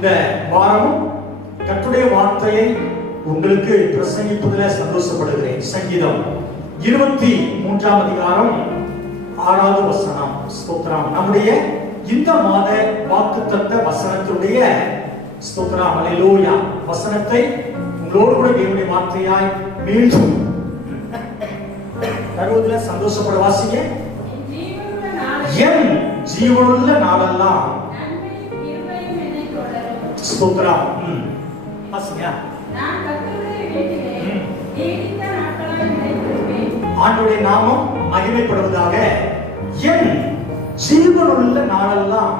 இந்த வாரமும் கர்த்தருடைய வார்த்தையை உங்களுக்கு பிரசங்கிப்பதில் சந்தோஷப்படுகிறேன். சங்கீதம் 23ஆம் அதிகாரம் 6வது வசனம். ஸ்தோத்திரம். நம்முடைய இந்த மாத வாக்குத்தத்த வசனத்துடைய ஸ்தோத்திரம் ஹல்லேலூயா வசனத்தை உங்களோடு கூட தேவனுடைய வார்த்தையாய் மீண்டும் தருவதில் சந்தோஷப்பட வாசிங்க. என் ஜீவனுள்ள நாளெல்லாம் ஸ்தோத்திரம். வாசிங்க. ஆண்டவருடைய நாமம் மகிமைப்படுவதாக. என் ஜீவனுள்ள நாளெல்லாம்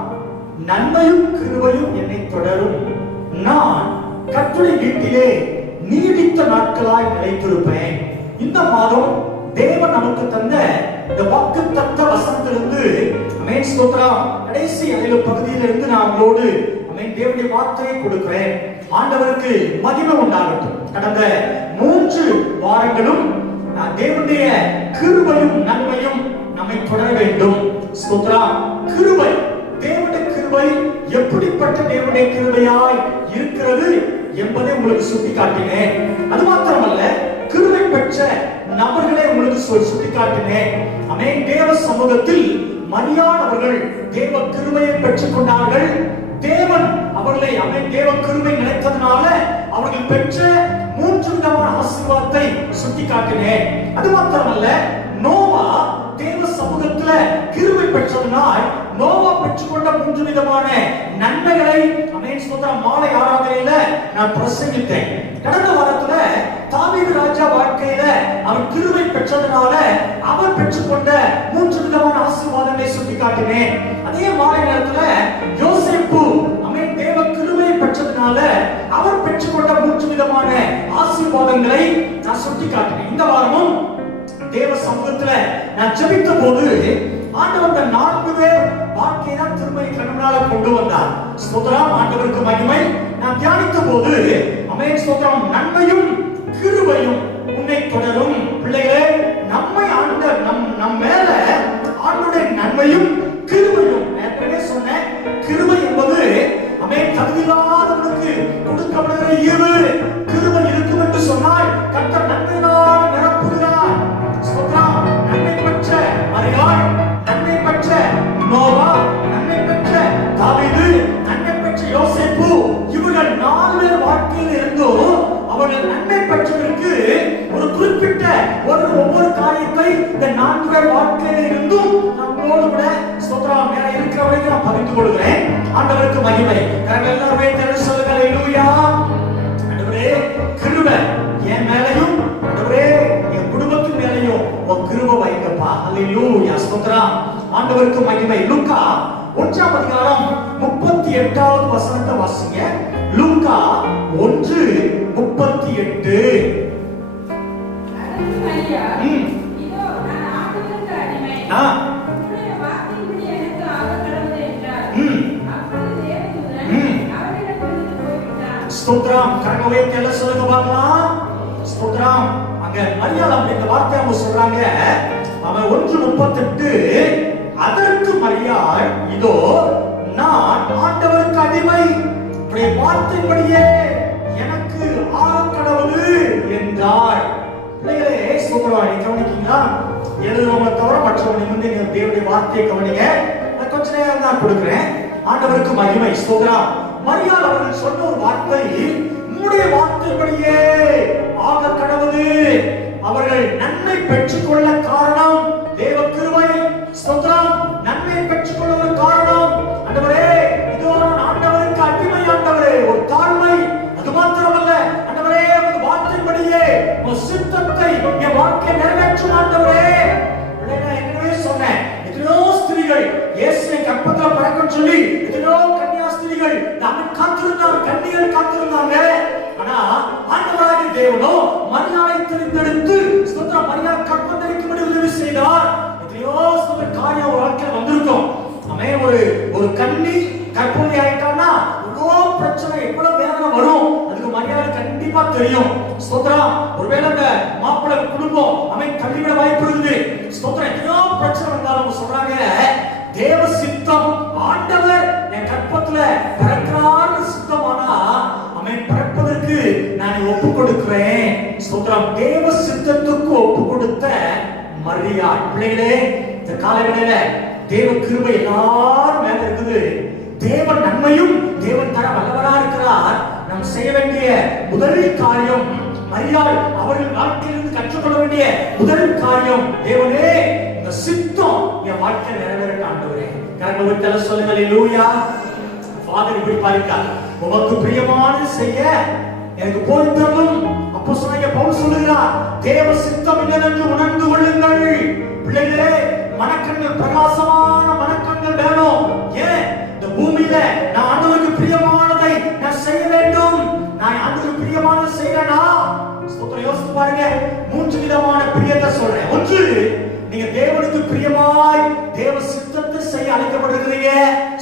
நன்மையும் கிருபையும் என்னை தொடரும். நான் கர்த்தருடைய வீட்டிலே நீடித்த நாட்களாய் நிலைத்திருப்பேன். இந்த மாதம் தேவன் நமக்கு தந்த இந்த வாக்குத்தத்த வசனத்திலிருந்து ஆமென் ஸ்தோத்திரம் கடைசி அலையில பகுதியிலிருந்து நான் உங்களோடு ஆமென் தேவனுடைய வார்த்தையை கொடுக்கிறேன். ஆண்டவருக்கு மகிமை உண்டாகட்டும். கடந்த 3 வாரங்களும் தேவனுடைய கிருபையும் நன்மையும் நம்மை தொடர வேண்டும். ஸ்தோத்திரம். கிருபை, தேவனுடைய கிருபை எப்படிப்பட்ட தேவனுடைய கிருபையாய் இருக்கிறது என்பதை உங்களுக்கு சுட்டி காட்டினேன். அது மாத்திரமல்ல, கிருபை பெற்ற நபர்களை உங்களுக்கு சுட்டி காட்டினேன். ஆமென். தேவ சமூகத்தில் மரியாள் அவர்கள் தேவ கிருபையை பெற்றுக் கொண்டார்கள். தேவன் அவர்களை ஆமென் தேவ கிருபை நினைத்ததனால அவர்கள் பெற்ற 3 விதமான ஆசீர்வாதத்தை சுட்டி காட்டினேன். அது மாத்திரமல்ல, நோவா தேவ சமூகத்துல கிருபை பெற்றதனால் நோவா பெற்றுக்கொண்ட 3 விதமான நன்மைகளை ஆமென் ஸ்தோத்திரம் மாலை ஆராதனையில நான் பிரசங்கித்தேன். கடந்த வாரத்துல தாவீது ராஜா வாழ்க்கையில அவர் கிருபை பெற்றதனால அவர் பெற்றுக்கொண்ட 3 விதமான ஆசீர்வாதங்களை சுட்டி காட்டினேன். அதே மாலை நேரத்துல யோசேப்பு ஆமென் தேவ கிருபை பெற்றதனால அவர் பெற்றுக்கொண்ட 3 விதமான ஆசீர்வாதங்களை நான் சுட்டி காட்டினேன். இந்த வாரமும் தேவ சமூகத்துல நான் ஜெபித்த போது ஆண்டவர் அந்த 4 பேர் வாழ்க்கையை தான் திரும்ப கண்முன்னால கொண்டு வந்தார். ஸ்தோத்திரம். ஆண்டவருக்கு மகிமை. நான் தியானித்த போது ஆமென் ஸ்தோத்திரம் நன்மையும் கிருபையும் உன்னை தொடரும். பிள்ளைகளே, நம்மை ஆண்ட நம் மேல ஆண்டவருடைய நன்மையும் கிருபையும். ஏற்கனவே சொன்னேன், கிருபை என்பது ஆமென் தகுதியில்லாதவனுக்கு கொடுக்கப்படுகிற ஈவு. கிருபை இருக்கும் என்று சொன்னால் கர்த்தர் நன்மையினால் நிரப்புகிறார். ஸ்தோத்திரம். நன்மை பெற்ற மரியாள், நன்மை பெற்ற நோவா, நன்மை பெற்ற தாவீது, நன்மை பெற்ற யோசேப்பு, இவர்கள் 4 பேர் வாழ்க்கையில் இருந்தும் அவர்கள் நன்மை பெற்றதற்கு ஒரு குறிப்பிட்ட ஒவ்வொரு காரியத்தை இந்த 4 பேர் வாழ்க்கையில் இருந்தும் நம்மளோடு கூட ஸ்தோத்திரம் மேல இருக்கிறவரையும் நான் பகிர்ந்து கொள்கிறேன். ஆண்டவருக்கு மகிமை. கரங்கள் எல்லாருமே தெரிந்து சொல்லுங்க ஹல்லேலூயா. ஆண்டவரே கிருபை என் மேலையும் ஆண்டவரே என் குடும்பத்தின் மேலையும் உன் கிருபை வைக்கப்பா. ஹல்லேலூயா. ஸ்தோத்திரம். ஆண்டவருக்கு மகிமை. லூக்கா 1ஆம் அதிகாரம் 38வது வசனத்தை வாசிங்க. லூக்கா 1:38. இதோ நான் ஆண்டவருக்கு அடிமை. உம்முடைய வார்த்தையின்படி எனக்கு ஆக கடவுளே என்றார். அப்பொழுது தேவதூதன் அவரிடமிருந்து போய்விட்டார். ஸ்தோத்திரம். கரங்களை எல்லாம் சொல்லுங்க பார்க்கலாம். ஸ்தோத்திரம். அங்க மரியாள் அப்படிங்கிற வார்த்தை அவங்க சொல்றாங்க. அவன் 1:38. அதற்கு மரியாள், இதோ நான் ஆண்டவருக்கு அடிமை, உம்முடைய வார்த்தையின்படியே எனக்கு ஆக கடவுளே என்றார். பிள்ளைகளே, ஸ்தோத்திரம். நீங்க கவனிக்கீங்களா? எழுதுறவங்க தவிர மற்றவங்க வந்து நீங்க தேவனுடைய வார்த்தையை கவனிங்க. நான் கொஞ்ச நேரம் தான் கொடுக்கிறேன். ஆண்டவருக்கு மகிமை. ஸ்தோத்திரம். மரியாள் அவர்கள் சொன்ன ஒரு வார்த்தை, உம்முடைய வார்த்தையின்படியே ஆக கடவுளே. அவர்கள் நன்மை பெற்றுக்கொள்ள காரணம் தேவ கிருபை. ஸ்தோத்திரம். நன்மை பெற்றுக்கொள்ள ஒரு காரணம், ஆண்டவரே இதோ நான் ஆண்டவருக்கு அடிமை. ஆண்டவரே ஒரு தாழ்மை. அது மாத்திரமல்ல, ஆண்டவரே உங்க வார்த்தையின்படியே உங்க சித்தத்தை என் வாழ்க்கை நிறைவேற்றும். ஆண்டவரே நான் ஏற்கனவே சொன்னேன், எத்தனையோ ஸ்திரீகள் இயேசுவை கர்ப்பத்துல பிறக்கச் சொல்லி எத்தனையோ கன்னியாஸ்திரிகள் நாம காத்திருந்தாங்க, கன்னிகள் காத்திருந்தாங்க. ஆனா ஆண்டவராகிய தேவனோ மரியாளை தெரிந்தெடுத்து ஸ்தோத்திரம் மரியாள் கர்ப்பம் தரிக்கும்படி உதவி செய்தார். எத்தனையோ ஸ்தோத்திர காரியம் வாழ்க்கையில வந்திருக்கும். ஆமென். ஒரு கன்னி கர்ப்பவதி ஆயிட்டான்னா எவ்வளோ பிரச்சனை, எவ்வளவு வேதனை வரும். அதுக்கு மரியாதை கண்டிப்பா தெரியும். ஸ்தோத்திரம். ஒருவேளை அந்த மாப்பிள்ளை குடும்பம் ஆமென் தள்ளிவிட வாய்ப்பு இருக்குது. ஸ்தோத்திரம். எத்தனையோ பிரச்சனை வந்தாலும் சொல்றாங்க, தேவ சித்தம், ஆண்டவர் என் கற்பத்துல பிறக்கிறார்னு சித்தம் தேவ சித்தத்துக்கு ஒப்பு கொடுத்த மரியாள். பிள்ளைகளே, இந்த காலவேளையில தேவ கிருபை எல்லாரும் மேல இருக்குது. தேவ நன்மையும் தேவன் தர வல்லவரா இருக்கிறார். நாம் செய்ய வேண்டிய முதல் காரியம், மரியாள் அவர்கள் வாழ்க்கையிலிருந்து கற்றுக்கொள்ள வேண்டிய முதல் காரியம், தேவனே இந்த சித்தம் என் வாழ்க்கையில் நிறைவேறட்டும் ஆண்டவரே. கரங்களை சொல்லுங்க அல்லேலூயா. ஃபாதர் இப்படி பாருங்க, உமக்கு பிரியமானது செய்ய எனக்கு போய் தரணும். அப்போஸ்தலனாகிய பவுல் சொல்லுகிறார், தேவ சித்தம் என்னவென்று உணர்ந்து கொள்ளுங்கள். பிள்ளைகளே, மனக்கண்கள் பிரகாசமான மனக்கண்கள் வேணும். ஏன் இந்த பூமியில நான் ஆண்டவருக்கு பிரியமானதை நான் செய்ய வேண்டும். நான் ஆண்டவருக்கு பிரியமானதை செய்யறேனா? ஸ்தோத்திரம். யோசித்து பாருங்க, 3 விதமான பிரியத்தை சொல்றேன். ஒன்று, நீங்க தேவனுக்கு பிரியமாய் தேவ சித்தத்தை செய்ய அழைக்கப்படுகிறீங்க.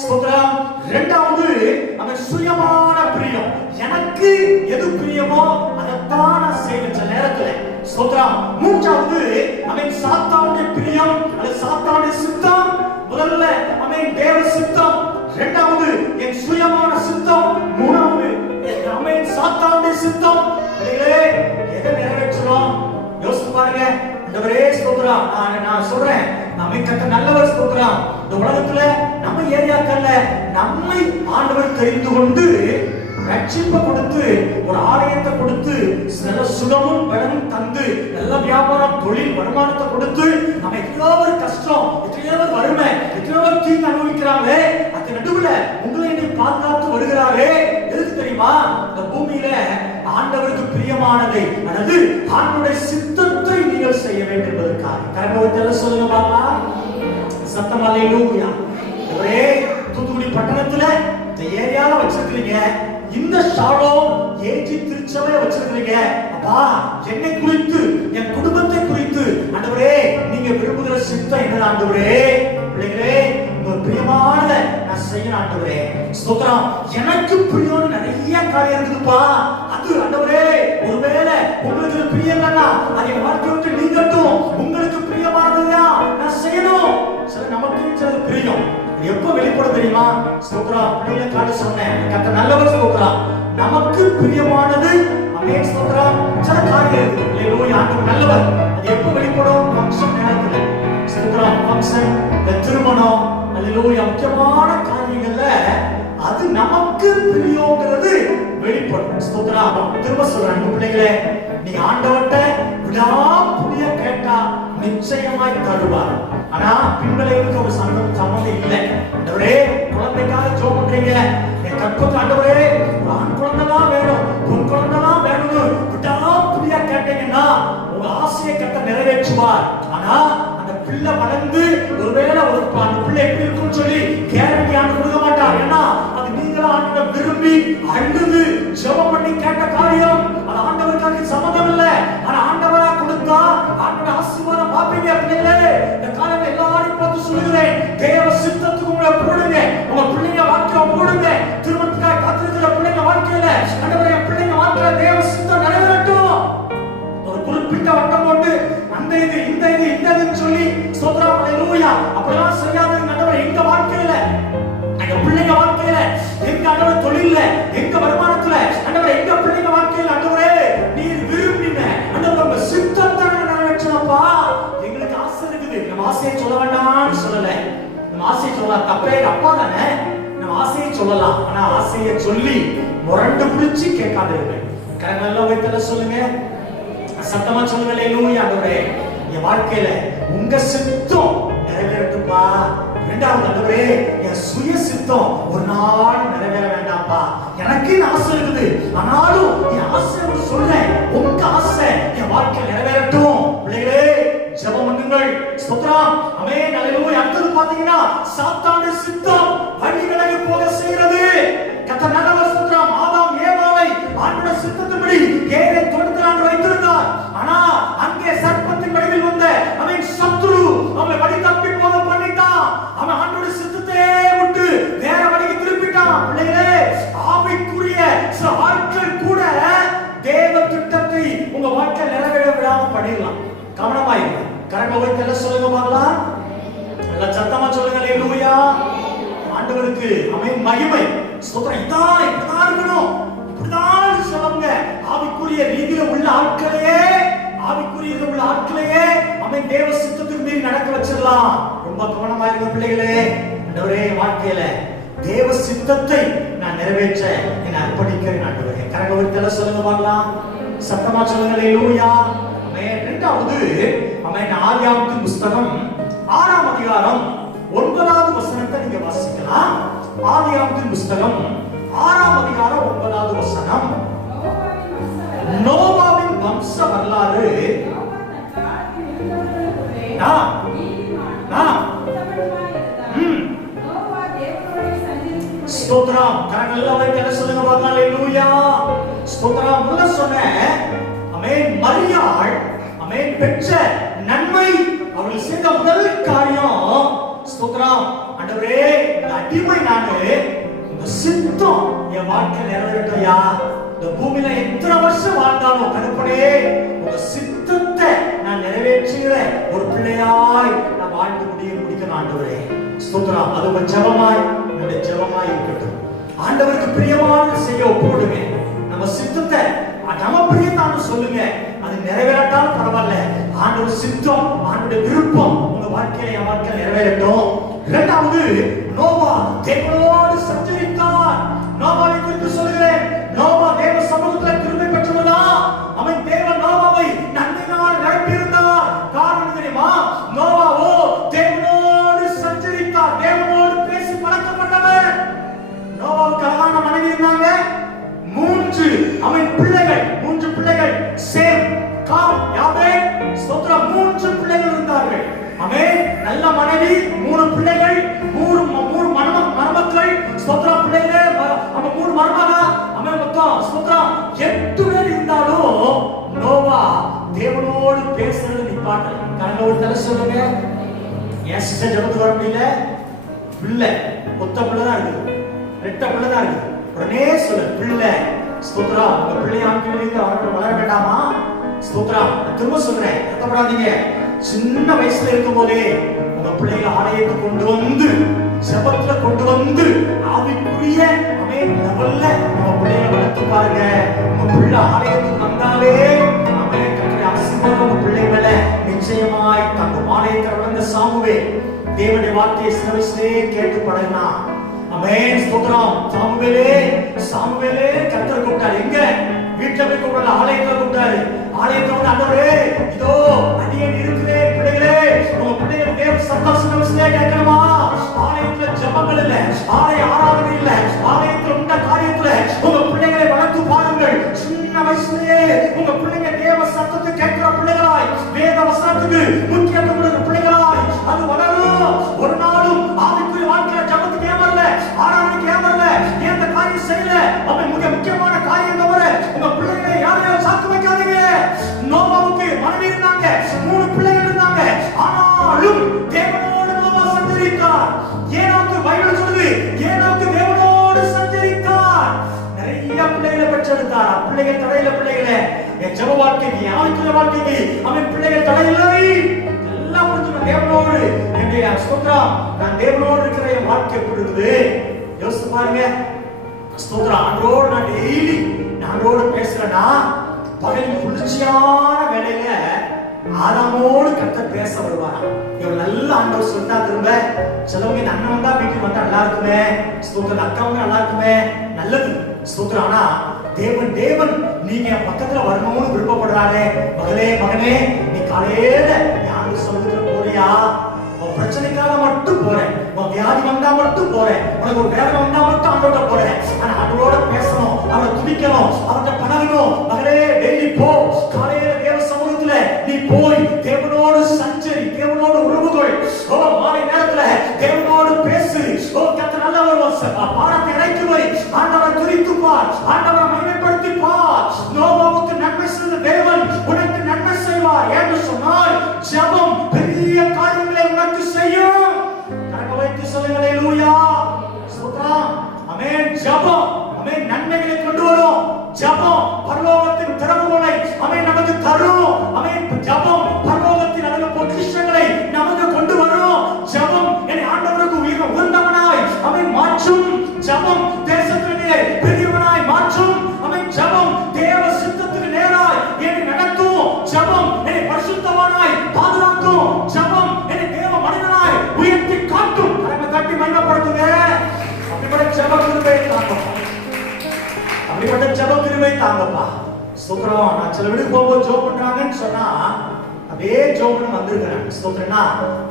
ஸ்தோத்திரம். இரண்டாவது, அவன் சுயமான பிரியம். எனக்கு எது பிரியமோ அதைத்தான் நான் செய்கின்ற நேரத்துல. ஸ்தோத்திரம். மூன்றாவது, அவன் சாத்தானுடைய பிரியம் அல்லது சாத்தானுடைய சித்தம். முதல்ல அவன் தேவ சித்தம், இரண்டாவது என் சுயமான சித்தம், மூணாவது அவன் சாத்தானுடைய சித்தம். எதை நிறைவேற்றணும் யோசித்து பாருங்க. ஆண்டவரே ஸ்தோத்திரம். நான் சொல்றேன், நம்மை கத்த நல்லவர். ஸ்தோத்திரம். இந்த உலகத்துல நம்ம ஏரியாக்கள்ல நம்மை ஆண்டவர் தெரிந்து கொண்டு ரட்சிப்பை கொடுத்து ஒரு ஆலயத்தை கொடுத்து நல்ல சுகமும் பலனும் தந்து நல்ல வியாபாரம் தொழில் வருமானத்தை கொடுத்து நம்ம எத்தனையோ ஒரு கஷ்டம், எத்தனையோ ஒரு வறுமை, எத்தனையோ ஒரு தீங்கு அனுபவிக்கிறாங்களே, அது நடுவுல உங்களை என்னை பாதுகாத்து வருகிறாரே. எதுக்கு தெரியுமா? இந்த பூமியில ஆண்டவருக்கு பிரியமானதை அல்லது ஆண்டவருடைய சித்தத்தை நீங்கள் செய்ய வேண்டும் என்பதற்காக. கரங்களை சொல்லுங்க பாக்கலாம். சத்தம் அல்லேலூயா. ஒரே தூத்துக்குடி பட்டணத்துல இந்த ஏரியால வச்சிருக்கீங்க, இந்த ஷாலோம் ஏஜி திருச்சபையை வச்சிருக்கீங்க. அப்பா, என்னை குறித்து என் குடும்பத்தை குறித்து ஆண்டவரே நீங்க விரும்புகிற சித்தம் என்ன ஆண்டவரே? பிள்ளைகளே, ஒரு பிரியமானதை நான் செய்யணும் ஆண்டவரே. ஸ்தோத்திரம். எனக்கு பிரியம் நிறைய காரியம் இருக்குதுப்பா. அது ஆண்டவரே ஒருவேளை உங்களுக்கு பிரியம் இல்லைன்னா அதை வாழ்க்கை விட்டு நீங்கட்டும். உங்களுக்கு பிரியமானதா நான் செய்யணும். சில நமக்கு சில பிரியம் எப்ப வெளிப்படும் தெரியுமா? ஸ்தோத்திரம். பிள்ளைகளை காண சொன்னேன், கத்த நல்லவர். ஸ்தோத்திரம். நமக்கு பிரியமானது அமே ஸ்தோத்திரம் சில காரியம் இருக்கு. அல்லேலூயா. ஆண்டவர் நல்லவர். அது எப்ப வெளிப்படும்? ஃபங்க்ஷன் நேரத்துல. ஸ்தோத்திரம். ஃபங்க்ஷன், திருமணம், அல்லேலூயா, முக்கியமான காரியங்கள்ல அது நமக்கு பிரியங்கிறது வெளிப்படும். ஸ்தோத்திரம். திரும்ப சொல்றேன் பிள்ளைகளே, நீ ஆண்டவர்ட்ட விடாப்புடிய கேட்டா நிச்சயமாய் தருவார். ஆனா பின்விளைவுக்கு ஒரு சம்பந்தம் இல்லை. ஆண்டவரே குழந்தைக்காக ஜெபம் பண்றீங்க, என் கற்பத்து ஆண்டவரே ஒரு ஆண் குழந்தை தான் வேணும், பொன் குழந்தை தான் வேணும்னு விடாப்புடியா கேட்டீங்கன்னா உங்க ஆசையை கத்த நிறைவேற்றுவார். ஆனா அந்த பிள்ளை வளர்ந்து ஒருவேளை ஒரு அந்த பிள்ளை எப்படி இருக்கும்னு சொல்லி கேரண்டி ஆண்டு கொடுக்க மாட்டார். ஏன்னா அது நீங்களா ஆண்டவரை விரும்பி அழுது ஜெபம் பண்ணி கேட்ட காரியம். அது ஆண்டவருக்காக சம்மதம் இல்லை. ஆனா ஆண்டவரா கொடுத்தா ஆண்டவருடைய ஆசீர்வாதம் பாப்பீங்க. பிள்ளைகளே, இந்த காலையில எல்லாரையும் பார்த்து சொல்லுகிறேன், தேவ சித்தத்துக்கு உங்களை போடுங்க. உங்க பிள்ளைங்க வாழ்க்கையை போடுங்க. திருமணத்துக்காக காத்திருக்கிற பிள்ளைங்க வாழ்க்கையில ஆண்டவரே என் பிள்ளைங்க வாழ்க்கையில தேவ சித்தம் நிறைவேறட்டும். ஒரு குறிப்பிட்ட வட்டம் போட்டு அந்த இது இந்த இது இந்த இதுன்னு சொல்லி ஸ்தோத்திரம். அல்லேலூயா. அப்படிலாம் செய்யாதீங்க. ஆண்டவரே எங்க வாழ்க்கையில, எங்க பிள்ளைங்க வாழ்க்கையில, எங்க ஆண்டவரே தொழில்ல, எங்க வருமானத்துல, ஆண்டவரே எங்க பிள்ளைங்க வாழ்க்கையில ஆண்டவரே நீர் விரும்பின ஆண்டவரே உங்க சித்தத்தை நிறைவேற்றணும்ப்பா. எங்களுக்கு ஆசை இருக்குது. நம்ம ஆசையை சொல்ல வேண்டாம்னு சொல்லல. நம்ம ஆசையை சொல்லலாம், தப்பே அப்பா தானே, நம்ம ஆசையை சொல்லலாம். ஆனா ஆசையை சொல்லி முரண்டு பிடிச்சி கேட்காதீங்க. கரங்களெல்லாம் வைத்தல சொல்லுங்க, சத்தமா சொல்லுங்க. அல்லேலூயா. ஆண்டவரே என் வாழ்க்கையில உங்க சித்தம் நிறைவேறட்டும்பா. இரண்டாவது ஆண்டவரே என் சுய சித்தம் ஒரு நாள் நிறைவேற வேண்டாம்ப்பா. எனக்கு ஆசை இருக்குது, ஆனாலும் என் ஆசை சொல்றேன், உங்க ஆசை என் வாழ்க்கையில நிறைவேறட்டும். பிள்ளைகளே ஜெபம் பண்ணுங்கள். ஸ்தோத்திரம். ஆமென். அல்லேலூயா. அடுத்து பாத்தீங்கன்னா சாத்தானுடைய சித்தம் வழி விலகி போக செய்கிறது. கர்த்தர் நல்லவர். ஸ்தோத்திரம். ஆதாம் ஏவாளை ஆண்டவருடைய சித்தத்தின்படி ஏதேனை தோட்டத்தில் வைத்திருந்தார். ஆனா அங்கே சர்ப்பத்தின் வடிவில் வந்த அவன் சத்ரு அவனை வழி தப்பி போக பண்ணிட்டான். அவன் ஆண்டவருடைய சித்தத்தை விட்டு வேற வழிக்கு திருப்பிட்டான். பிள்ளைகளே, ஆவிக்குரிய சில ஆட்கள் கூட தேவ திட்டத்தை உங்க வாழ்க்கையில் நிறைவேற விடாம பண்ணிடலாம். கவனமாயிருங்க. கரங்களை வைத்து சொல்லுங்க பார்க்கலாம். நல்ல சத்தமா சொல்லுங்க. அல்லேலூயா. ஆண்டவருக்கு ஆமென் மகிமை. ஸ்தோத்திரம். இதான் இப்படிதான் இருக்கணும், இப்படிதான் சொல்லுங்க. ஆவிக்குரிய ரீதியில உள்ள ஆட்களே ரொம்ப கவனமா இருக்க பிள்ளைகளே. ஆண்டவரே, வாழ்க்கையில தேவ சித்தத்தை நான் நிறைவேற்ற என்னை அர்ப்பணிக்கிறேன் ஆண்டவரே. கரங்களை உயர்த்தி சொல்லுங்க பார்க்கலாம். சத்தமா சொல்லுங்க அல்லேலூயா. ஆமென். இரண்டாவது ஆமென், ஆதியாகமத்தின் புத்தகம் 6ஆம் அதிகாரம் 9வது வசனத்தை நீங்க வாசிக்கலாம். ஆதியாகமத்தின் புத்தகம் 6ஆம் அதிகாரம் 9வது வசனம். நோவாவின் வம்ச வரலாறு. ஸ்தோத்திரம். கரங்களை வைக்க சொல்லுங்க பார்க்கலாம். அல்லேலூயா. ஸ்தோத்திரம். முதல்ல சொன்னேன் ஆமென், மரியாள் ஆமென் பெற்ற நன்மை, அவள் செய்த முதல் காரியம் ஸ்தோத்திரம். ஆண்டவரே, இந்த அடிமை நானு, உங்க சித்தம் என் வாழ்க்கை நிறைவேறட்டையா. இந்த பூமியில எத்தனை வருஷம் வாழ்ந்தாலும் கருப்பனே, உங்க சித்தத்தை நான் நிறைவேற்றுகிற ஒரு பிள்ளையாய் நான் வாழ்ந்து முடிக்கணும் ஆண்டவரே. ஸ்தோத்திரம். அது உங்க ஜெபமாய் என்னுடைய ஜெபமாய் இருக்கட்டும். ஆண்டவருக்கு பிரியமானது செய்ய ஒப்புடுங்க. நம்ம சித்தத்தை நம்ம பிரியத்தான்னு சொல்லுங்க. அது நிறைவேறட்டாலும் பரவாயில்ல. ஆண்டவர் சித்தம், ஆண்டவருடைய விருப்பம் உங்க வாழ்க்கையில என் வாழ்க்கையில நிறைவேறட்டும். இரண்டாவது, நோவா தேவனோடு சஞ்சரித்தார். நோவாவை குறித்து சொல்கிறேன். நோவா தேவ சமூகத்தில் கிருபை பெற்றவனா. அவன் தேவன் நோவாவை நன்மையினால் நிரப்பியிருந்தார். காரணம் தெரியுமா? நோவாவோ தேவனோடு சஞ்சரித்தார், தேவனோடு பேசி பழக்கப்பட்டவன். நோவாவுக்கு அழகான மனைவி இருந்தாங்க. 3 அவன் பிள்ளைகள், 3 பிள்ளைகள், சேம், காம், யாபேத். ஸ்தோத்திரம். 3 பிள்ளைகள் இருந்தார்கள். அவன் நல்ல மனைவி, 3 பிள்ளைகள், 3 மருமக்கள். ஸ்தோத்திரம். பிள்ளைகளே அவன் 3 மருமகா. அவன் மொத்தம் ஸ்தோத்திரம் 8 பேர் இருந்தாலும் நோவா தேவனோடு பேசுறது நிப்பாட்டல. கரங்களோடு தலை சொல்லுங்க. ஏன் சிஸ்டர் ஜெபத்துக்கு வர முடியல? பிள்ளை ஒத்த பிள்ளை தான் இருக்குது, 2 பிள்ளை தான் இருக்குது. உடனே சொல்லு பிள்ளை. ஸ்தோத்திரம். உங்க பிள்ளை ஆண்களுக்கு அவர்கள் வளர வேண்டாமா? ஸ்தோத்திரம். திரும்ப சொல்றேன், கத்தப்படாதீங்க. சின்ன வயசுல இருக்கும் போதே உங்க பிள்ளைகளை ஆலயத்தை கொண்டு வந்து ஜெபத்துல கொண்டு வந்து ஆவிக்குரிய அமேன் லெவல்ல உங்க பிள்ளைகளை வளர்த்து பாருங்க. உங்க பிள்ளை ஆலயத்துக்கு வந்தாலே அமேன் கர்த்தருடைய ஆசீர்வாதம் உங்க பிள்ளை மேல நிச்சயமாய் தங்கும். ஆலயத்துல வளர்ந்த சாமுவேல் தேவனுடைய வார்த்தையை சின்ன வயசுலே கேட்டு பழகினா. ஆமென். ஸ்தோத்திரம். சாமுவேலே கர்த்தர் கூப்பிட்டாரு. எங்க? வீட்டுல போய் கூப்பிடல, ஆலயத்துல கூப்பிட்டாரு. ஆலயத்துல ஆண்டவரே, இதோ அடியேன் இருக்கிறேன். பிள்ளைகளே, உங்க பிள்ளைகள் தேவ சத்தம் சின்ன வயசுலே கேட்கணுமா? ஆலயத்துல ஜெபங்கள் இல்ல, ஆலய ஆராதனை இல்ல, ஆலயத்துல உண்ட காரியத்துல உங்க பிள்ளைகளை வளர்த்து பாருங்கள். சின்ன வயசுலயே உங்க பிள்ளைங்க தேவ சத்தத்தை கேட்கிற பிள்ளைகளாய், வேத வசனத்துக்கு முக்கியத்துவம் கொடுக்கிற பிள்ளைகளாய் அது வளரும். ஒரு நாளும் ஆவிக்குரிய வாழ்க்கையில ஜெபத்துக்கு ஏன் வரல, ஆராதனைக்கு ஏன் வரல, ஏன் அந்த காரியம் செய்யல? அவன் மிக முக்கியமான காரியம் தவிர உங்க பிள்ளைகளை யாரையும் சாக்கு வைக்காதீங்க. நோவாவுக்கு மனைவி இருந்தாங்க, 3 பிள்ளைகள் இருந்தாங்க. ஆனாலும் தேவனோடு நோவா சஞ்சரித்தார். ஏனோக்கு பைபிள் சொல்லுது, ஏனோக்கு தேவனோடு சஞ்சரித்தார். நிறைய பிள்ளைகளை பெற்றெடுத்தார். பிள்ளைகள் தடையில பிள்ளைகளே, என் ஜெப வாழ்க்கைக்கு, ஆவிக்குரிய வாழ்க்கைக்கு அவன் பிள்ளைகள் தடையில்லை. எல்லாம் புரிஞ்சுக்கணும். தேவனோடு என்னுடைய ஸ்தோத்திரம், நான் தேவனோடு இருக்கிற என் வாழ்க்கை எப்படி இருக்குது யோசித்து பாருங்க. ஸ்தோத்திரம். ஆண்டோடு நான் டெய்லி ஆண்டோடு பேசுறேன்னா, பகலில் குளிர்ச்சியான வேலையில ஆதாமோடு கர்த்தர் பேச வருவாரா. இவர் நல்ல ஆண்டவர் சொன்னா திரும்ப சிலவங்க இந்த அண்ணன் வந்தா வீட்டுக்கு வந்தா நல்லா இருக்குமே, ஸ்தோத்திரம் அக்காவும் நல்லா இருக்குமே, நல்லது ஸ்தோத்திரம். ஆனா தேவன் நீங்க பக்கத்துல வரணும்னு விருப்பப்படுறாரே. மகனே, நீ காலையில யாரு சொல்லுகிற போறியா? உன் பிரச்சனைக்காக மட்டும் போறேன், உன் வியாதி வந்தா மட்டும் போறேன், உனக்கு ஒரு வேதனை வந்தா மட்டும் ஆண்டோட போறேன். ஆனா ஆண்டோட பேசணும், அவரை துதிக்கணும், அவர்கிட்ட பழகணும். மகளே, டெய்லி போ. காலையில தேவ சமூகத்துல நீ போய் தேவனோடு சஞ்சரி, தேவனோடு உறவுகள். மாலை நேரத்துல தேவனோடு பேசு. கர்த்தர் நல்லவர். பாடத்தை இறக்கி வை. ஆண்டவரை துதித்து பார், ஆண்டவரை மகிமைப்படுத்தி பார். நோவாவுக்கு நன்மை செய்த தேவன் உனக்கு நன்மை செய்வார் என்று சொன்னால் ஜெபம் பெரிய காரியங்களை உனக்கு செய்யும். கரங்களை வைத்து சொல்லுங்கள் அல்லேலூயா. ஸ்தோத்திரம். ஆமென். ஜெபம் ஆமென் நன்மைகளை கொண்டு வரும். ஜெபம் பரலோகத்தின் திறவுகோலை ஆமென் நமக்கு தரும். ஆமென். ஜெபம் பரலோகத்தின் அழகு பொக்கிஷங்களை நமக்கு கொண்டு வரும். ஜெபம் என்னை ஆண்டவருக்கு உயர்ந்தவனாய் ஆமென் மாற்றும். ஜெபம் தேசத்திலே பெரியவனாய் மாற்றும். ஆமென். ஜெபம் தேவ சித்தத்துக்கு நேராய் என்னை நடத்தும். ஜெபம் என்னை பரிசுத்தவானாய் பாதுகாக்கும். ஜெபம் என்னை தேவ மனிதனாய் உயர்த்தும். அப்படிப்பட்ட ஜெப கிருபை தாங்கப்பா. ஸ்தோத்திரம். நான் சில வீட்டுக்கு போகும்போது ஜெபம் பண்றாங்கன்னு சொன்னா அப்படியே ஜெபம் பண்ண வந்திருக்கிறேன். ஸ்தோத்திரம்னா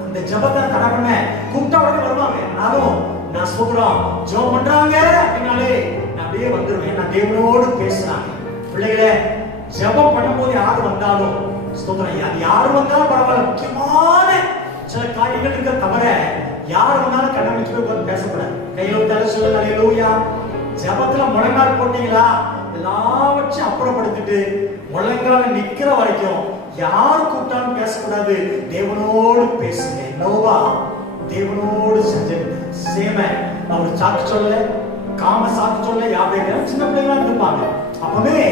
இந்த ஜெபத்தை தடை பண்ண கூப்பிட்டா உடனே வருவாங்க. ஆனாலும் நான் ஸ்தோத்திரம் ஜெபம் பண்றாங்க அப்படின்னாலே நான் அப்படியே வந்துருவேன். நான் தேவனோடு பேசுறாங்க. பிள்ளைகளே, ஜெபம் பண்ணும்போது யாரு வந்தாலும் ஸ்தோத்திரம், அது யாரு வந்தாலும் பரவாயில்ல, முக்கியமான சில காரியங்கள் இருக்க தவிர யார் வந்தாலும் கண்ணாடி போய் பேசக்கூடாது. கையில தலை சொல்லுங்க அல்லேலூயா. ஜெபத்துல முழங்கால் போட்டீங்களா, எல்லாவற்றையும் அப்புறப்படுத்திட்டு முழங்கால நிக்கிற வரைக்கும் யார் கூப்பிட்டாலும் பேசக்கூடாது. தேவனோடு பேசுங்க. நோவா தேவனோடு செஞ்சிருந்த சேம அவர் சாக்கு சொல்ல, காம சாக்கு சொல்ல, யாபேல் சின்ன பிள்ளைங்களா இருப்பாங்க. அப்பவே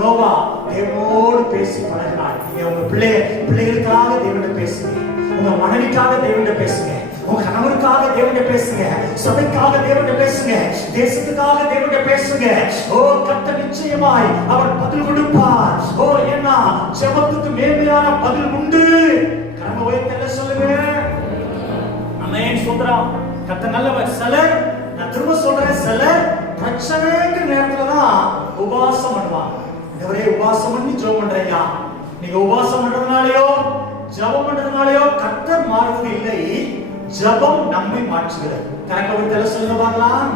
நோவா தேவனோடு பேசி பழகினார். நீங்க உங்க பிள்ளைகளுக்காக தேவனோட பேசுங்க, உங்க மனைவிக்காக தேவனோட பேசுங்க, உங்க கணவருக்காக தேவனோட பேசுங்க, சபைக்காக தேவனோட பேசுங்க, தேசத்துக்காக தேவனோட பேசுங்க. ஓ, கர்த்தர் நிச்சயமாய் அவர் பதில் கொடுப்பார். ஓ, என்ன ஜெபத்துக்கு மேன்மையான பதில் உண்டு. கரங்களை உயர்த்தி சொல்லுங்க. ஆமென். ஸ்தோத்திரம். கர்த்தர் நல்லவர். சிலர், நான் திரும்ப சொல்றேன், சிலர் பிரச்சனைங்கிற நேரத்துல தான் உபவாசம் பண்ணுவாங்க. இவரே உபவாசம் பண்ணி ஜெபம் பண்றீங்க. நீங்க உபவாசம் பண்றதுனாலயோ ஜெபம் பண்றதுனாலயோ கர்த்தர் மாறுவது இல்லை. ஜெபம் நம்மை மாற்றுகிறது. கரெக்டா தலை சொல்லுங்க பார்க்கலாம்.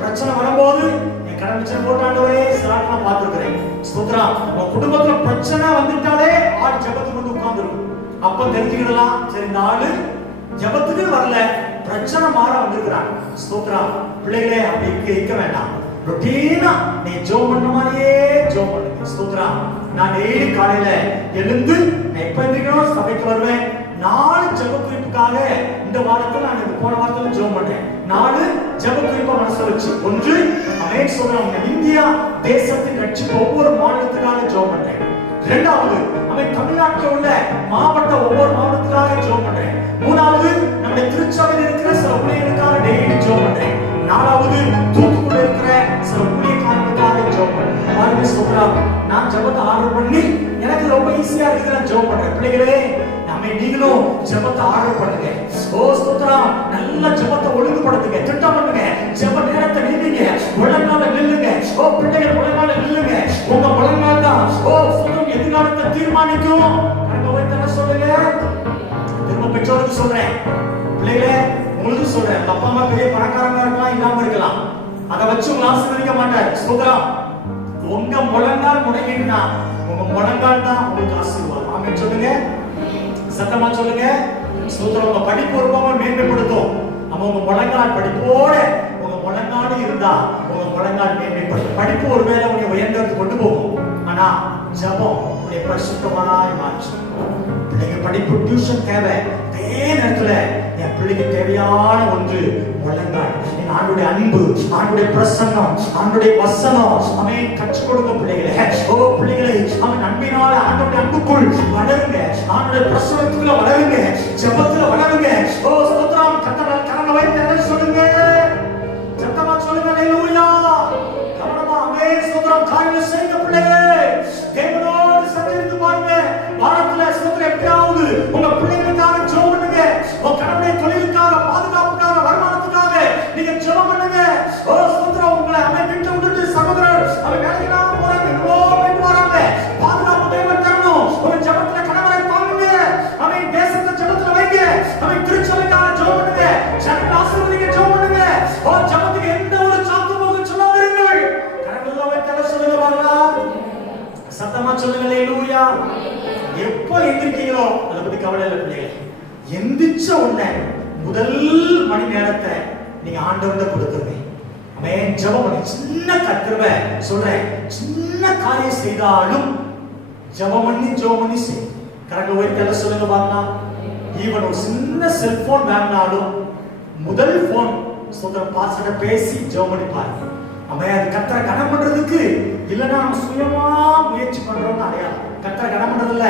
பிரச்சனை வரும்போது என் கடமைச்சனை போட்டாண்டவரே சிலாட்டமா பார்த்துருக்கிறேன். ஸ்தோத்திரம். உங்க குடும்பத்துல பிரச்சனை வந்துட்டாலே ஆள் ஜெபத்துக்கு வந்து உட்கார்ந்துருக்கும். அப்ப தெரிஞ்சுக்கிடலாம், சரி இந்த ஆளு ஜெபத்துக்கு வரல, பிரச்சனை மாற வந்திருக்கிறாங்க. ஸ்தோத்திரம். பிள்ளைகளே, அப்படி இருக்க வேண்டாம். ரொட்டீனா நீ ஜெபம் பண்ண மாதிரியே ஜெபம் பண்ணுங்க. ஸ்தோத்திரம். நான் டெய்லி காலையில எழுந்து எப்ப எந்திரிக்கணும் சபைக்கு வருவேன். 4 ஜெப குறிப்புக்காக இந்த வாரத்துல நான் போன வாரத்துல ஜெபம் பண்ணேன். 4 ஜெப குறிப்பை மனசுல வச்சு, ஒன்று அமேன் சொல்றோம், இந்தியா தேசத்தின் ரட்சிப்பு ஒவ்வொரு மாநிலத்துக்காக ஜெபம் பண்றேன். இரண்டாவது அவன் தமிழ்நாட்டில் உள்ள மாவட்ட ஒவ்வொரு மாவட்டத்துக்காக ஜெபம் பண்றேன். மூணாவது நம்முடைய திருச்சபையில் இருக்கிற சில ஊழியர்களுக்காக டெய்லி ஜெபம் பண்றேன். நாலாவது தூத்துக்குள்ள இருக்கிற சில ஊழியக்காரர்களுக்காக ஜெபம் பண்றேன். பாருங்க சொல்றான், நான் ஜெபத்தை ஆர்டர் பண்ணி எனக்கு ரொம்ப ஈஸியா இருக்குது, நான் ஜெபம் பண்றேன். பிள்ளைகளே, நாம நீங்களும் ஜெபத்தை ஆர்டர் பண்ணுங்க. ஓ ஸ்தோத்திரம். நல்ல ஜெபத்தை ஒழுங்குபடுத்துங்க, திட்டம் பண்ணுங்க, ஜெப நேரத்தை நில்லுங்க, முழங்கால நில்லுங்க. ஓ பிள்ளைகள், முழங்கால நில்லுங்க. உங்க முழங்கால் தான் ஓ ஸ்தோத்திரம் எதிர்காலத்தை தீர்மானிக்கும். கரெக்டா ஒருத்தர சொல்லுங்க. திரும்ப பெற்றோருக்கு சொல்றேன், பிள்ளைகளே உங்களுக்கு சொல்றேன், அப்பா அம்மா பெரிய பணக்காரங்க இருக்கலாம், இல்லாம இருக்கலாம், அதை வச்சு உங்களை ஆசீர்வதிக்க மாட்டார். ஸ்தோத்திரம். உங்க முழங்கால் முடங்கினா உங்க முழங்கால் தான் உங்களுக்கு ஆசீர்வாதம். ஆமென் சொல்லுங்க, சத்தமா சொல்லுங்க. ஸ்தோத்திரம். உங்க படிப்பு ரொம்ப மேன்மைப்படுத்தும். நம்ம உங்க முழங்கால் படிப்போட உங்க முழங்கால் இருந்தா உங்க முழங்கால் மேன்மைப்படுத்தும். படிப்பு ஒருவேளை உங்களை உயர்ந்ததுக்கு கொண்டு போகும், ஆனா ஜெபம் உங்களை பரிசுத்தமாய் மாற்றும். பிள்ளைங்க படிப்பு டியூஷன் தேவை, அதே நேரத்துல என் பிள்ளைக்கு தேவையான ஒன்று முழங்கால். என் ஆண்டுடைய அன்பு, ஆண்டுடைய பிரசன்னம், ஆண்டுடைய வசனம் அவன் கற்றுக் கொடுங்க பிள்ளைகளை. ஓ பிள்ளைகளை, அவன் அன்பினால ஆண்டுடைய அன்புக்குள் வளருங்க, ஆண்டுடைய பிரசனத்துக்குள்ள வளருங்க, ஜெபத்துல வளருங்க. ஓ ஸ்தோத்திரம். கரங்களை வைத்து சொல்லுங்க, சத்தமா சொல்லுங்க. அல்லேலூயா. கவனமா ஆமென் ஸ்தோத்திரம். காரியங்களை செய்யுங்க பிள்ளைகளே. தேவனோடு சஞ்சரித்து பாருங்க. வாரத்துல ஸ்தோத்திரம் எப்படியாவது உங்க பிள்ளைகளுக்காக ஜெபம் பண்ணுங்க. உங்க கணவனுடைய தொழிலுக்காக, பாதுகாப்புக்காக, வருமானத்துக்காக நீங்க ஜெபம் பண்ணுங்க. ஓ ஸ்தோத்திரம். உங்களை அவன் விட்டு விட்டுட்டு சகோதரர் அவன் வேலைக்கு போறாங்க, எவ்வளோ போயிட்டு வராங்க, பாதுகாப்பு தேவன் தரணும். உங்க ஜெபத்துல கணவரை தாங்குங்க. அவன் தேசத்தை ஜெபத்துல வைங்க. அவன் திருச்சபைக்காக ஜெபம் பண்ணுங்க. ஜனங்களை ஆசீர்வதிக்க ஜெபம் பண்ணுங்க. ஓ ஜெபத்துக்கு எந்த ஒரு சாத்து போக சொல்லாதீர்கள். கணவர்கள் வைத்து சொல்லுங்க பாருங்க, சத்தமா சொல்லுங்க. அல்லேலூயா. எப்போ எந்திரிக்கீங்களோ அதை பத்தி கவலை இல்லை பிள்ளைகளே. எந்திரிச்ச உடனே முதல் மணி நேரத்தை நீங்க ஆண்டவர்கிட்ட கொடுத்துருங்க. அவன் ஜெபம் பண்ணி சின்ன கத்திரவை சொல்றேன், சின்ன காரியம் செய்தாலும் ஜெபம் பண்ணி செய். கரெக்டா ஒயிட் சொல்லுங்க பார்க்கலாம். ஈவன் ஒரு சின்ன செல்போன் வாங்கினாலும் முதல் போன் சொல்ற பாஸ்வேர்டை பேசி ஜெபம் பண்ணி பாருங்க. அவன் அது கத்தரை கனம் பண்றதுக்கு இல்லைன்னா நம்ம சுயமா முயற்சி பண்றோம்னு அடையாளம். கத்தரை கனம் பண்றது இல்ல,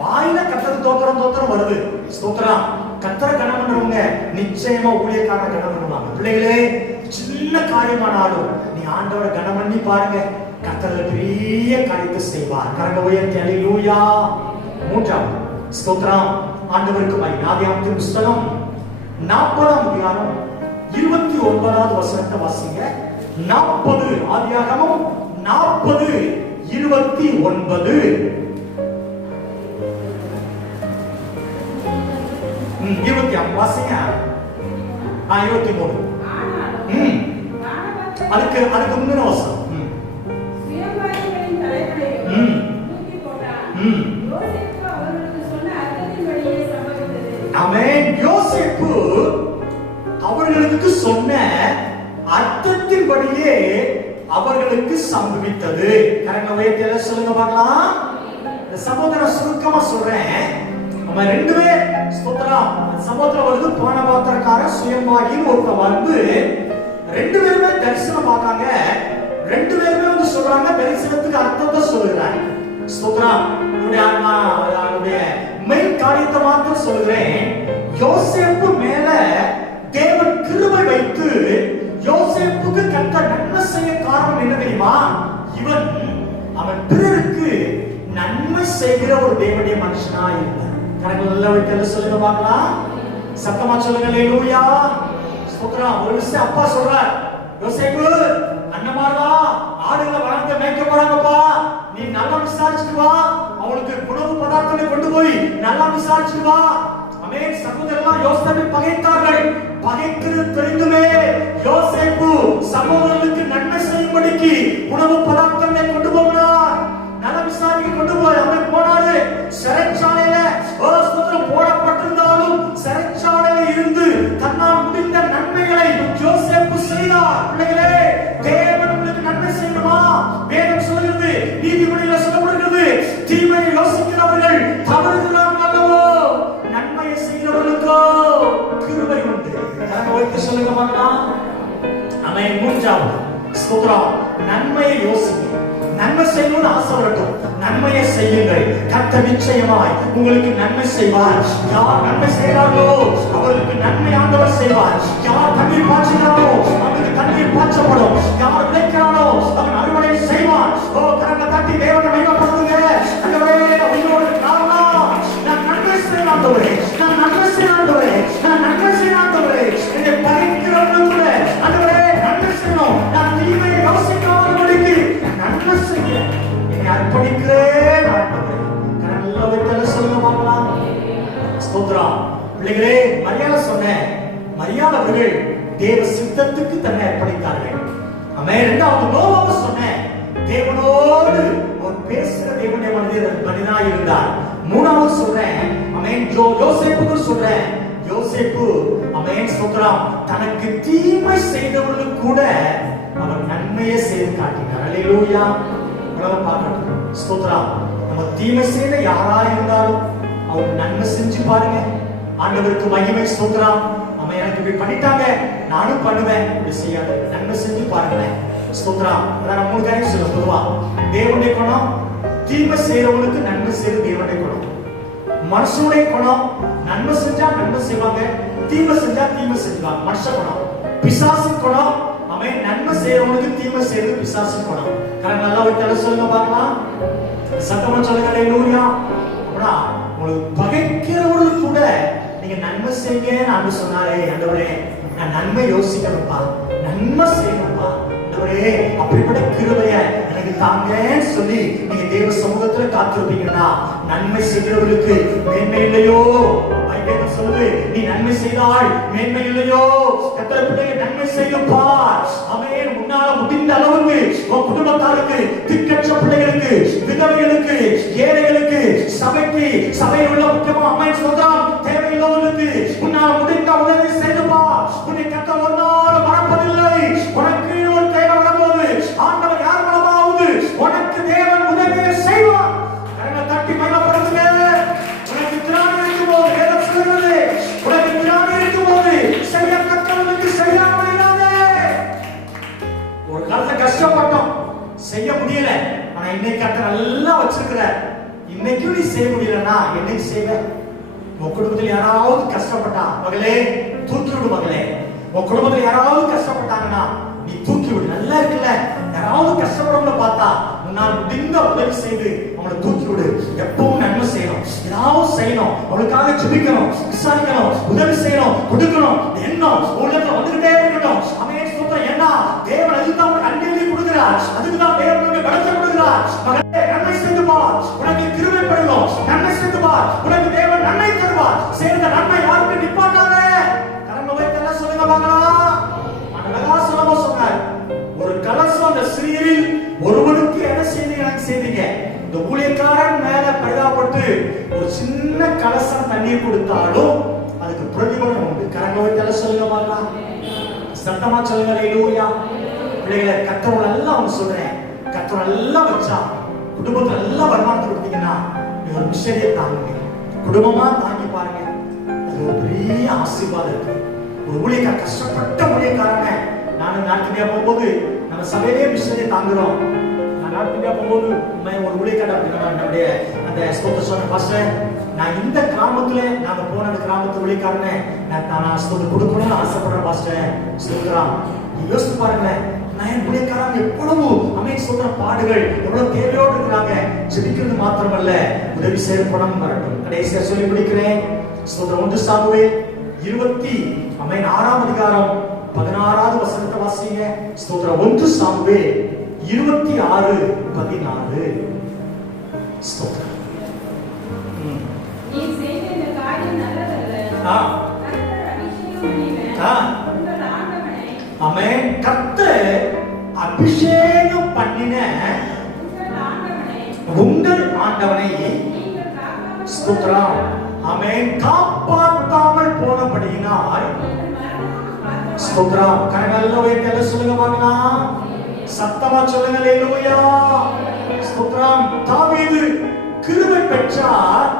வாயில கத்தரை தோத்திரம் வருது. ஸ்தோத்திரம். கத்தரை கனம் பண்றவங்க நிச்சயமா ஊழியக்காரனை கனம் பண்ணுவாங்க. பிள்ளைகளே, சின்ன காரியமானாலும் நீ ஆண்டவரை கனம் பண்ணி பாருங்க, கத்தரை பெரிய காரியத்தை செய்வார். கரங்க உயர்த்தி அல்லேலூயா. மூன்றாவது ஸ்தோத்திரம். ஆண்டவருக்கு ஆதியாகமத்தின் புத்தகம் 40ஆம் அதிகாரம் 29வது வசனத்தை வாசிங்க. 40 ஆதியாகமம் 40:29. 20 வாசிங்க. 23. அதுக்கு முன்ன வசனம். சுயம்பாரிகளின் தலைவரையும் தூக்கி போட்டான். யோசேப்பு அவர்களுக்கு சொன்ன அர்த்தத்தின்படியே சம்பவித்தது. ஆமென். யோசேப்பு அவர்களுக்கு சொன்ன அர்த்தத்தின்படியே அவர்களுக்கு சம்பவித்தது. கரெக்டா வேதத்துல சொல்லுங்க பார்க்கலாம். இந்த சகோதர சுருக்கமா சொல்றேன். நம்ம ரெண்டு பேர் ஸ்தோத்திரம் சகோதர வருது போன பாத்திரக்கார சுயம்பாகின்னு ஒருத்தர் வந்து ரெண்டு பேருமே தரிசனம் பார்க்காங்க. ரெண்டு பேருமே வந்து சொல்றாங்க தரிசனத்துக்கு அர்த்தத்தை சொல்லுறாங்க. ஸ்தோத்திரம் என்னுடைய மெயின் காரியத்தை மாத்திரம் சொல்கிறேன். யோசேப்பு மேல தேவன் கிருபை வைத்து யோசேப்புக்கு கர்த்தர் நன்மை செய்ய காரணம் என்ன தெரியுமா? அவன் பிறருக்கு நன்மை செய்கிற ஒரு தேவனுடைய மனுஷனா இருந்தான். கரங்கள் எல்லாம் விட்டு சொல்லுங்க பார்க்கலாம். சத்தமா சொல்லுங்க அல்லேலூயா. ஸ்தோத்திரம். ஒரு விஷயம் அப்பா சொல்றார், யோசேப்பு அண்ணமாரா ஆடுகளை வளர்ந்து மேய்க்க போறாங்கப்பா, நீ நல்லா விசாரிச்சுட்டு வா, அவளுக்கு உணவு பதார்த்தங்களை கொண்டு போய் நல்லா விசாரிச்சுட்டு வா. ஆமென். சகோதரர்கள் யோசேப்பை பகைத்தார்கள். பகைக்கிறது தெரிந்துமே யோசேப்பு சகோதரர்களுக்கு நன்மை செய்யும்படிக்கு உணவு பதார்த்தங்களை கொண்டு போனார். நல்ல விசாரிக்க கொண்டு போய் அவன் போனாரு. சிறைச்சாலையில ஸ்தோத்திரம் போடப்பட்டிருந்தாலும் சிறைச்சாலையில இருந்து தன்னால் முடிந்த நன்மைகளை யோசேப்பு செய்தார். பிள்ளைகளே, தேவன் உங்களுக்கு நன்மை செய்யணுமா? வேதம் சொல்கிறது, நீதிமொழியில சொல்லப்படுகிறது, தீமையை யோசிக்கிறவர்கள் தவறுகிறார்கள் அல்லவோ, நன்மையை செய்கிறவர்களுக்கோ கிருபை உண்டு. வைத்து சொல்லுங்க பார்க்கலாம். ஆமென். மூன்றாவது ஸ்தோத்திரம், நன்மையை யோசிங்க. நன்மை செய்யணும்னு ஆசை வரட்டும், நன்மையை செய்யுங்கள். கர்த்தர் நிச்சயமாய் உங்களுக்கு நன்மை செய்வார். யார் நன்மை செய்கிறார்களோ அவர்களுக்கு நன்மை ஆண்டவர் செய்வார். யார் தண்ணீர் பாய்ச்சினாரோ அவனுக்கு தண்ணீர் பாய்ச்சப்படும். யார் விதைக்கிறானோ அவன் அறுவடை செய்வான். கரங்களை தட்டி தேவனை மையப்படுத்துங்க. ஆண்டவரே, உங்களோட காரணம் நான் நன்மை செய்யணும் ஆண்டவரே, நான் நன்மை செய்யணும் ஆண்டவரே, நான் நன்மை செய்யணும் ஆண்டவரே. என்னை பகைக்கிறவனும் கூட ஆண்டவரே நன்மை செய்யணும். நான் தீமையை யோசிக்காதபடிக்கு நன்மை செய்ய என்னை அர்ப்பணிக்கிறேன் ஆண்டவரே. நல்லா விட்டு சொல்லுங்க பார்க்கலாம். ஸ்தோத்திரம். பிள்ளைகளே, மரியாதை சொன்னேன். மரியாதை அவர்கள் தேவ சித்தத்துக்கு தன்னை அர்ப்பணித்தார்கள். ஆமென். இரண்டாவது நோவாவை சொன்னேன், தேவனோடு ஒரு பேசுகிற தேவனுடைய மனிதனாய் இருந்தார். மூணாவது சொல்றேன், ஆமென், யோசேப்புக்கு சொல்றேன், யோசேப்பு ஆமென் ஸ்தோத்திரம் தனக்கு தீமை செய்தவர்களுக்கு கூட அவர் நன்மையை செய்து காட்டினார். அல்லேலூயா. உலகம் பார்க்கணும். ஸ்தோத்திரம். நம்ம தீமை செய்த யாரா இருந்தாலும் அவர் நன்மை செஞ்சு பாருங்க. ஆண்டவருக்கு மகிமை. ஸ்தோத்திரம். நம்ம எனக்கு இப்படி பண்ணிட்டாங்க, நானும் பண்ணுவேன். இப்படி செய்யாத, நன்மை செஞ்சு பாருங்களேன். ஸ்தோத்திரம். அதான் மூணு காரியம் சொல்ல பொதுவா. தேவனுடைய குணம், தீமை செய்யறவங்களுக்கு நன்மை செய்யற தேவனுடைய குணம். மனுஷனுடைய குணம், நன்மை செஞ்சா நன்மை செய்வாங்க, தீமை செஞ்சா தீமை செய்வாங்க. மனுஷ குணம். பிசாசு குணம், அவன் நன்மை செய்யறவனுக்கு தீமை செய்யறது பிசாசு குணம். கரெக்ட். நல்லா விட்டு சொல்லுங்க பார்க்கலாம். சத்தமா சொல்லுங்க அல்லேலூயா. அப்படின்னா உங்களுக்கு பகைக்கிறவர்களுக்கு கூட நீங்க நன்மை செய்யுங்க ஆண்டு சொன்னாரே. ஆண்டவரே, நான் நன்மை யோசிக்கணும்ப்பா, நன்மை செய்யணும்ப்பா ஆண்டவரே, அப்படிப்பட்ட கிருபைய எனக்கு தாங்கன்னு சொல்லி நீங்க தேவ சமூகத்துல காத்திருப்பீங்கன்னா நன்மை செய்கிறவர்களுக்கு மேன்மை இல்லையோ? பைபிள் சொல்லுது, நீ நன்மை செய்தால் மேன்மை இல்லையோ? கர்த்தர் பிள்ளையை நன்மை செய்யப்பா. ஆமென். உன்னால முடிந்த அளவுக்கு உன் குடும்பத்தாருக்கு, திக்கற்ற பிள்ளைகளுக்கு, விதவைகளுக்கு, ஏழைகளுக்கு, சபையில் உள்ள முக்கியமா அம்மாயின் சொல்றான், தேவையுள்ளவர்களுக்கு உன்னால முடிந்த உதவி செய்துப்பா. உன்னை கர்த்தர் ஒரு நாள் மறப்பதில்லை. உனக்கு ஒரு தேவை வரும்போது ஆண்டவர் யார் மூலமாவது உனக்கு தேவன் உதவியை செய்வார். கரங்களை தட்டி மகிமைப்படுத்துங்க. உனக்கு திராணி இருக்கும் போது வேதம் சொல்கிறது, உனக்கு திராணி இருக்கும் போது செய்யத்தக்கவனுக்கு செய்யாமல் இராதே. ஒரு காலத்துல கஷ்டப்பட்டோம், செய்ய முடியல. ஆனா இன்னைக்கு கர்த்தர் நல்லா வச்சிருக்கிறார். இன்னைக்கு நீ செய்ய முடியலன்னா என்னைக்கு செய்வ? உன் குடும்பத்தில் யாராவது கஷ்டப்பட்டா மகளே தூக்கி விடு. மகளே, உன் குடும்பத்தில் யாராவது கஷ்டப்பட்டாங்கன்னா நீ தூக்கி விடு. நல்லா இருக்குல்ல? யாராவது கஷ்டப்படுறவங்கள பார்த்தா உன்னால் முடிந்த உதவி செய்து அவங்களை தூக்கி விடு. எப்பவும் நன்மை செய்யணும், ஏதாவது செய்யணும், அவளுக்காக ஜெபிக்கணும், விசாரிக்கணும், உதவி செய்யணும், கொடுக்கணும். எண்ணம் உள்ளத்துல வந்துகிட்டே இருக்கட்டும். அவன் ஸ்தோத்திரம். ஏன்னா தேவன் அதுதான் உனக்கு அள்ளி கொடுக்கிறார். அதுக்கு தான் தேவன் உனக்கு பலத்தை கொடுக்கிறார். மகனே, நன்மை செய்து பார், உனக்கு கிருபை பெருகும். நன்மை செய்து பார், உனக்கு தேவன் நன்மை தருவார். செய்த நன்மை யாருக்கு நிப்பாட்டாத. கரங்களை வைத்து எல்லாம் சொல்லுங்க பார்க்கலாம். அழகா சொல்லமா சொன்னார். ஒரு கலசம் அந்த சிறியரில் ஒருவனுக்கு என்ன செய்தீங்க? எனக்கு செய்தீங்க. இந்த ஊழியக்காரன் மேல பரிதாபப்பட்டு ஒரு சின்ன கலசம் தண்ணீர் கொடுத்தாலும் அதுக்கு பிரதிபலன் உண்டு. கரங்களை வைத்து எல்லாம் சொல்லுங்க பார்க்கலாம். சத்தமா சொல்லுங்க. ஹல்லேலூயா. பிள்ளைகளை கர்த்தர் நல்லா அவங்க சொல்றேன். கர்த்தர் நல்லா வச்சா குடும்பத்துல நல்லா வருமானத்தை கொடுத்தீங்கன்னா ஒரு மிஷனரியை தாங்குங்க. குடும்பமா தாங்கி பாருங்க. அது ஒரு பெரிய ஆசீர்வாதம் இருக்கு. ஒரு ஊழியக்கார கஷ்டப்பட்ட ஊழியக்காரங்க. நான் நார்த் இந்தியா போகும்போது நம்ம சபையிலே மிஷனரியை தாங்குறோம். நான் நார்த் இந்தியா போகும்போது ஒரு ஊழியக்கார நம்முடைய அந்த ஸ்தோத்திரம் சொன்ன பாஸ்டர், நான் இந்த கிராமத்துல நாங்க போன அந்த கிராமத்து ஊழியக்காரனை நான் ஸ்தோத்திரம் கொடுக்கணும்னு ஆசைப்படுறேன் பாஸ்டர். ஸ்தோத்திரம். யோசித்து பாருங்களேன். நான் ஊழியக்காரங்க எவ்வளவு சொல்ற பாடுகள் எவ்வளவு தேவையோடு இருக்கிறாங்க. ஜெபிக்கிறது மாத்திரமல்ல, உதவி செய்ய பணம் வரட்டும். கடைசியா சொல்லி முடிக்கிறேன். ஸ்தோத்திரம். 1 சாமுவேல் 26ஆம் அதிகாரம் 16வது வசனத்தை வாசிங்க. ஸ்தோத்திரம். 1 சாமுவேல் 26:14. ஸ்தோத்திரம். நீ செய்த இந்த காரியம் நல்லதல்ல. கர்த்தர் அபிஷேகம் பண்ணின உங்கள் ஆண்டவனை. ஆமென். கர்த்தர் அபிஷேகம் பண்ணின உங்கள் ஆண்டவனை ஸ்தோத்திரம். ஆமென். காப்பாற்றாமல் போனபடியினால் ஸ்தோத்திரம். கரங்களை வைத்து சொல்லுங்க பார்க்கலாம். சத்தமா சொல்லுங்க. ஹல்லேலூயா. ஸ்தோத்திரம். தாவீது கிருபை பெற்றார்.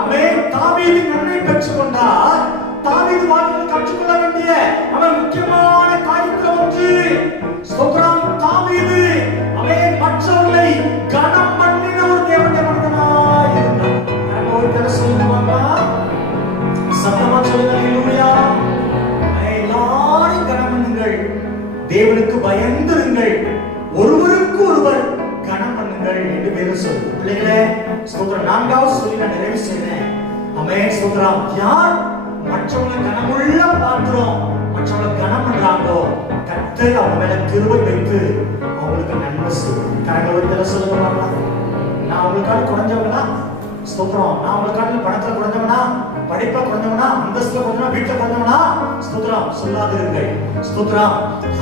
ஆமென். தாவீது நன்மை பெற்றுக் கொண்டார். தாவீது வாழ்க்கையில் கற்றுக்கொள்ள வேண்டிய அவன் முக்கியமான காரியத்துல ஒன்று ஸ்தோத்திரம். தாவீது அவன் மற்றவர்களை கனம் பண்ணின ஒரு தேவனுடைய மனிதனாய் இருந்தான். கரங்களை சொல்லுங்க. சத்தமா சொல்லுங்க. ஹல்லேலூயா. எல்லாரும் கனம் பண்ணுங்கள். தேவனுக்கு பயந்திருங்கள். ஒருவருக்கு ஒருவர் கனம் பண்ணுங்கள் என்று வேதம் சொல்லுது. பிள்ளைகளே, ஸ்தோத்திரம். 4வது சொல்லி நான் நிறைவு செய்றேன். ஆமென். ஸ்தோத்திரம். யார் மற்றவங்க கனமுள்ள பாத்திரம் மற்றவங்க கனம் பண்றாங்களோ கர்த்தர் அவங்க மேல கிருபை வைத்து அவங்களுக்கு நன்மை செய்யும். கரங்களை சொல்லுங்க பார்க்கலாம். நான் அவங்களுக்காக குறைஞ்சவனா? ஸ்தோத்திரம். நான் அவங்களுக்காக பணத்துல குறைஞ்சவனா, படிப்புல குறைஞ்சவனா, அந்தஸ்துல குறைஞ்சவனா, வீட்டுல குறைஞ்சவனா? ஸ்தோத்திரம். சொல்லாதிருங்கள். ஸ்தோத்திரம்.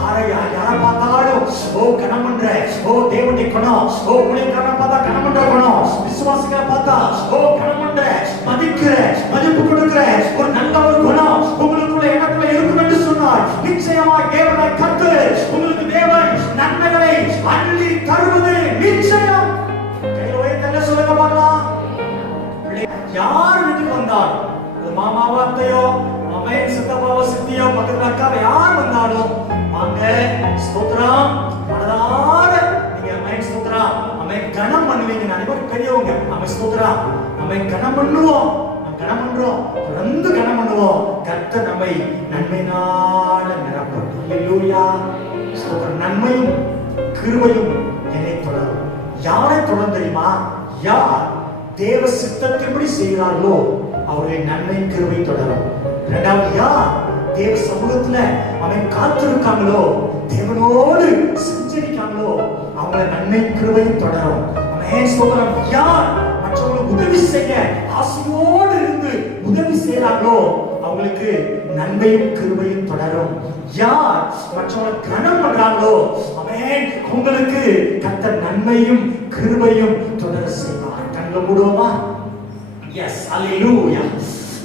யாரை பார்த்தாலும் ஓ கனம் பண்ற, ஓ தேவனுடைய குணம், ஓ ஊழியக்காரனை பார்த்தா கனம் பண்ற குணம், விசுவாசிகளை பார்த்தா ஓ கனம் பண்ற, மதிக்கிற, மதிப்பு கொடுக்கிற ஒரு நல்ல ஒரு குணம் உங்களுக்குள்ள எண்ணத்துல இருக்கும் என்று சொன்னார். நிச்சயமாக தேவனை கர்த்தர் உங்களுக்கு தேவன் நன்மைகளை அள்ளி தருவது நிச்சயம். கையில வைத்து சொல்லுங்க பார்க்கலாம். யார் வீட்டுக்கு வந்தாலும், அது மாமாவோ அத்தையோ, அம்மையின் சித்தப்பாவோ சித்தியோ, பக்கத்துல அக்காவை யார் வந்தாலும் வாங்க. ஸ்தோத்திரம். மனதார நீங்க அம்மையின் ஸ்தோத்திரம் அம்மையின் கனம் பண்ணுவீங்க. அனைவரும் பெரியவங்க. அம்மை ஸ்தோத்திரம் அம்மை கனம் பண்ணுவோம். நம்ம கனம் பண்றோம், தொடர்ந்து கனம் பண்ணுவோம். கர்த்தர் நம்மை நன்மையினால நிரப்பட்டும். ஹல்லேலூயா. ஸ்தோத்திரம். நன்மையும் கிருபையும் என்னை தொடரும். யாரை தொடரும் தெரியுமா? யார் தேவ சித்தத்தின்படி செய்கிறார்களோ அவர்களின் நன்மை கிருபை தொடரும். இரண்டாவது, யார் தேவ சமூகத்துல அவன் காத்திருக்காங்களோ, தேவனோடு சஞ்சரிக்காங்களோ அவங்கள நன்மை கிருபை தொடரும். ஆமென். ஸ்தோத்திரம். யார் மற்றவங்களுக்கு உதவி செய்ய ஆசையோடு இருந்து உதவி செய்யறாங்களோ அவங்களுக்கு நன்மையும் கிருபையும் தொடரும். யார் மற்றவங்களை கனம் பண்றாங்களோ ஆமென் அவங்களுக்கு கர்த்தர் நன்மையும் கிருபையும் தொடர செய்வார். மூடுவோமா? எஸ். அல்லேலூயா.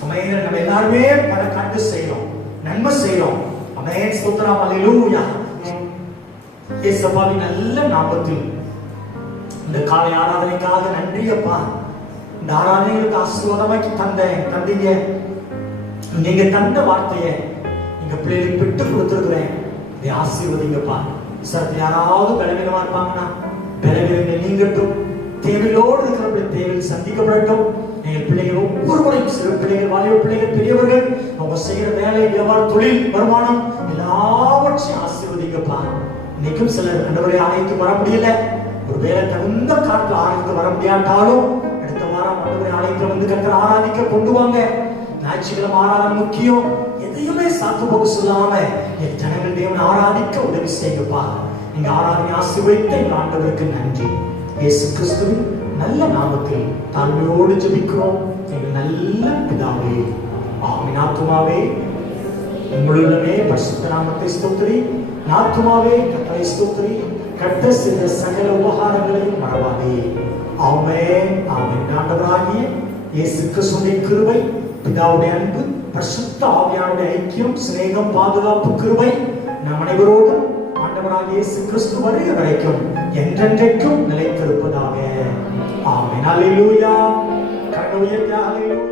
ஆமென். நம்ம எல்லாரும் பல கண்டு செய்றோம், நன்மை செய்றோம். ஆமென். ஸ்தோத்திரம். அல்லேலூயா. இயேசுவின் நல்ல நாமத்தில் இந்த காலை ஆராதனைக்காக நன்றி அப்பா. இந்த ஆராதனைகளுக்கு ஆசீர்வாதமாக்கி தந்தீங்க. நீங்க தந்த வார்த்தையை நீங்க பிள்ளைகளுக்கு விட்டு கொடுத்துருக்கிறேன். இதை ஆசீர்வதிங்கப்பா. சார், யாராவது பலவீனமா இருப்பாங்கன்னா பலவீனங்கள் நீங்கட்டும். தேவையோடு இருக்கிற தேவையில் சந்திக்கப்படட்டும். எங்கள் பிள்ளைகள் ஒவ்வொருவரையும், சிறு பிள்ளைகள், வாலிப பிள்ளைகள், பெரியவர்கள், அவங்க செய்யற வேலை, வியாபாரம், தொழில், வருமானம் எல்லாவற்றையும் ஆசீர்வதிங்கப்பா. இன்னைக்கும் சிலர் ஆண்டவரே ஆலயத்துக்கு வர முடியல. ஒருவேளை தகுந்த காலத்துல ஆலயத்துக்கு வர முடியாட்டாலும் அடுத்த வாரம் ஆண்டவரே ஆலயத்துல வந்து கர்த்தரை ஆராதிக்க கொண்டு வாங்க. ஞாயிற்றுக்கிழமை ஆராதனை முக்கியம், எதையுமே சாக்கு போக்கு சொல்லாம என் ஜனங்கள் தேவனை ஆராதிக்க உதவி செய்யப்பா. நீங்க ஆராதனை ஆசீர்வதித்த எங்கள் ஆண்டவருக்கு நன்றி. இயேசு கிறிஸ்துவின் நல்ல நாமத்தில் தாழ்மையோடு ஜெபிக்கிறோம் எங்கள் நல்ல பிதாவே, ஆமென். ஆத்துமாவே உங்களுடனே பரிசுத்த நாமத்தை ஸ்தோத்திரி. ஆத்துமாவே கர்த்தரை ஸ்தோத்திரி. கர்த்தர் செய்த சகல உபகாரங்களையும் மறவாதே. ஆமென், ஆமென். ஆண்டவராகிய இயேசு கிறிஸ்துவின் கிருபை, பிதாவுடைய அன்பு, பரிசுத்த ஆவியானுடைய ஐக்கியம், சிநேகம், பாதுகாப்பு, கிருபை நம் அனைவரோடும் ஆண்டவராகிய இயேசு கிறிஸ்து வருகிற வரைக்கும் என்றென்றைக்கும் நிலைத்திருப்பதாக. ஆமென். அல்லேலூயா. கர்த்தருடைய அல்லேலூயா.